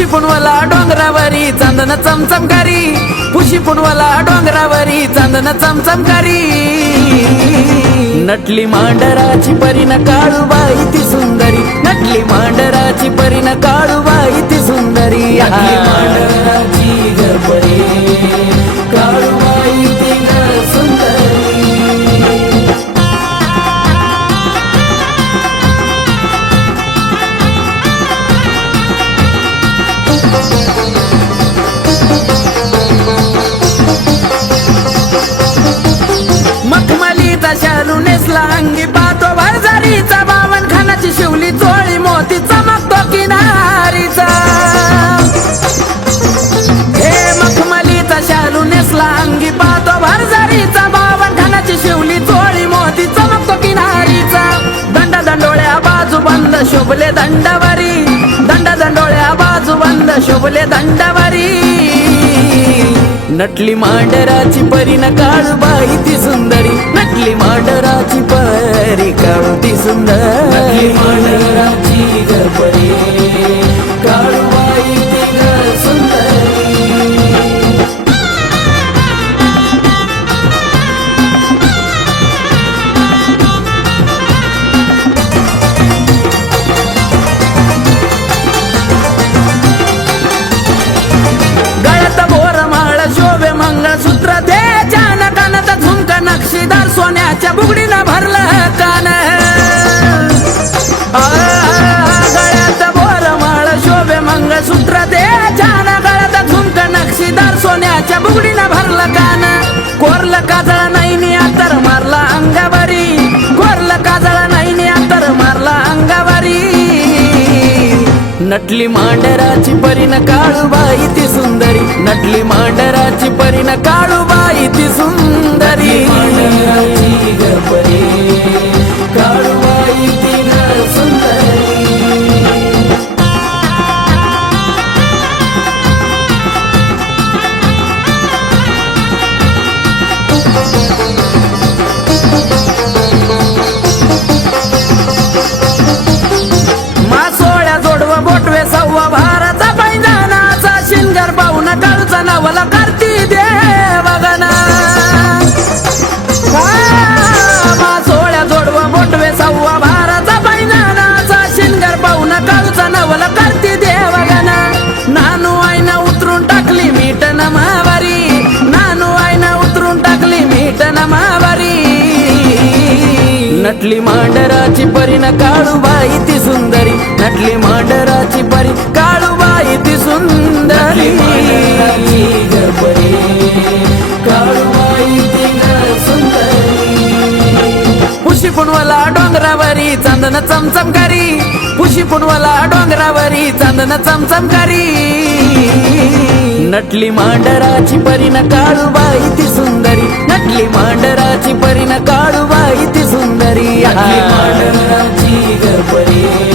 Pushy पुनवला डोंगरावरी चांदन चमचमकारी, pushy पुनवला डोंगरावरी चांदन चमचमकारी. नटली मांडराची परीन काळूबाई ती सुंदरी, नटली मांडराची परीन काळूबाई ती सुंदरी. नटली मांडराची ग परी काळूबाई ती ग सुंदरी. मखमलीचा शालू नेसला अंगी पाहतो भरजारीचा, बावन खानाची शिवली चोळी मोती चमकतो किनारीचा. हे मखमलीचा शालू नेसला अंगी पाहतो भरजारीचा, बावन खानाची शिवली चोळी मोती चमकतो किनारीचा. दंड दंडोळ्या बाजू बंद शोभले दंडावरी, दंड दंडोळ्या बाजू बंद शोभले दंडावरी. नटली मांडराची परीन काळूबाई ती सुंदरी, नटली मांडराची परी काळू ती सुंदरी. नटली मांडराची ग परी काळूबाई ती ग सुंदरी. मंगळसूत्र दे चान कानात झुमका नक्षीदार सोन्याच्या बुगडीनं भरलं कान. गळ्यात बोरमाळ शोभे मंगळसूत्र दे चान गळ्यात झुमका नक्षीदार सोन्याच्या बुगडीनं भरलं कान. कोरलं काजळ नैनी आतर मारला अंगावरी, कोरलं काजळ नैनी आतर मारला अंगावरी. नटली मांडराची परीन काळूबाई ती सुंदरी, नटली मांडराची परीन काळूबाई ती सुंदरी. मांडराची ग परी काळूबाई ती ग सुंदरी. बोटवे सव्वा भाराचा पैजानाचा शिंगर पाहून काळूचा नवला करती देवगना. सोळ्या जोडवा बोटवे सव्वा भाराचा पैजानाचा शिंगर पाहून काळूचा नवला करती देवगना. नानू आईना उतरून टाकली मीठ नमावारी, नानू आईना उतरून टाकली मीठ नमावारी. नटली मांडराची परीन काळूबाई ती सुंदरी, नटली मांडराची परी काळूबाई ती सुंदरी. काळूबाई ती सुंदरी. पुशी पुनवला डोंगरावरी चांदन चमचमकारी, पुशी पुनवला डोंगरावरी चांदन चमचमकारी. नटली मांडराची परीन काळूबाई ती सुंदरी, नटली मांडराची परीन काळूबाई ती सुंदरी. मांडराची ग परी